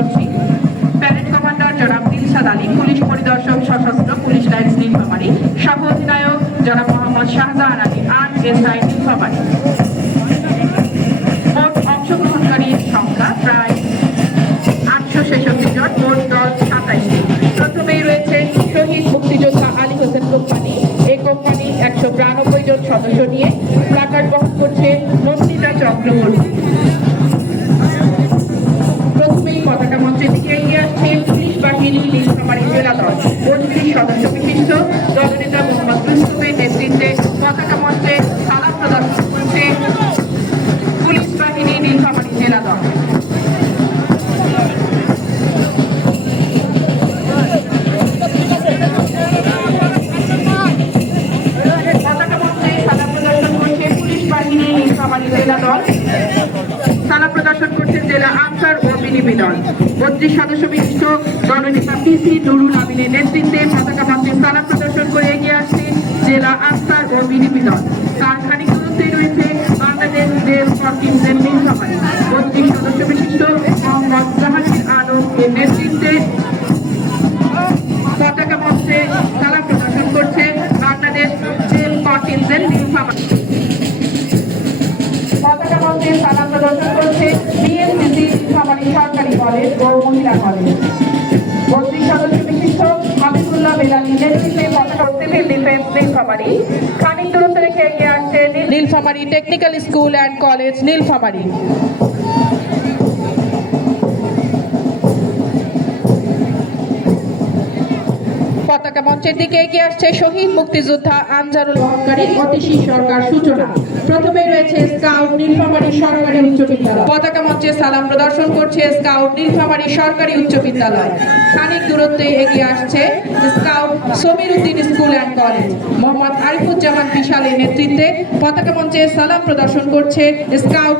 করছি parade commander জনাব Dilshad Ali, police পরিদর্শক সশস্ত্র পুলিশ লাইনস নীলফামারী, সহ অধিনায়ক জনাব মোহাম্মদ শাহজাহান আলী, আরএসআই নীলফামারী। মোট অংশগ্রহণকারীর সংখ্যা প্রায় 866 জন, মোট দল 27টি। প্রথমেই রয়েছে শহীদ মুক্তিযোদ্ধা আলী হোসেন কোম্পানি। এই কোম্পানি 192 জন সদস্য নিয়ে প্লাকার্ড বহন করছে নন্দিতা চক্রবর্তী। প্রথমেই পতাকা মঞ্চের দিকে এগিয়ে আসছে পুলিশ বাহিনী নীলফামারী জেলা দল। 32 সদস্য বিশিষ্ট দলনেতা মোহাম্মদ রুস্তমের নেতৃত্বে পতাকা মঞ্চে সালাম প্রদর্শন করছে পুলিশ বাহিনী নীলফামারী জেলা দল। সালা প্রদর্শন করছে জেলা আনসার ও বিনিবি দল। 32 সদস্য বিশিষ্ট দলনেতা পিসি নুরুল আমিনের নেতৃত্বে পতাকা মঞ্চে সালা প্রদর্শন করে এগিয়ে আসছে জেলা আনসার ও বিনিবি দল। তার খানিক দূরত্বে রয়েছে বাংলাদেশ রেল কর্তৃপক্ষের নীলফামারী। 32 সদস্য বিশিষ্ট মোহাম্মদ জাহাঙ্গীর আলমের নেতৃত্বে পতাকা মঞ্চে সালা প্রদর্শন করছে বাংলাদেশ রেল কর্তৃপক্ষের নীলফামারী। পতাকা মঞ্চে সালাম প্রদর্শন করছে বিএনসিসি নীলফামারী সরকারি কলেজ ও মহিলা কলেজ। 32 সদস্য বিশিষ্ট হাবিবুল্লাহ বেলালী নেতৃত্বে পতাকা সিভিল ডিফেন্স নীলফামারী। খানিক দূরত্ব রেখে এগিয়ে আসছে Nilphamari technical school and college Nilphamari. পতাকা মঞ্চের দিকে এগিয়ে আসছে শহীদ মুক্তিযোদ্ধা আনজারুল হককারী অতিশী সরকার সূচনা। প্রথমে রয়েছে স্কাউট নীলফামারী সরকারি উচ্চ বিদ্যালয়। পতাকা মঞ্চে সালাম প্রদর্শন করছে স্কাউট নীলফামারী সরকারি উচ্চ বিদ্যালয়। খানিক দূরত্বে এগিয়ে আসছে scout Samir Uddin school and college. Mohammad Arifuzzaman বিশালের নেতৃত্বে পতাকা মঞ্চে সালাম প্রদর্শন করছে স্কাউট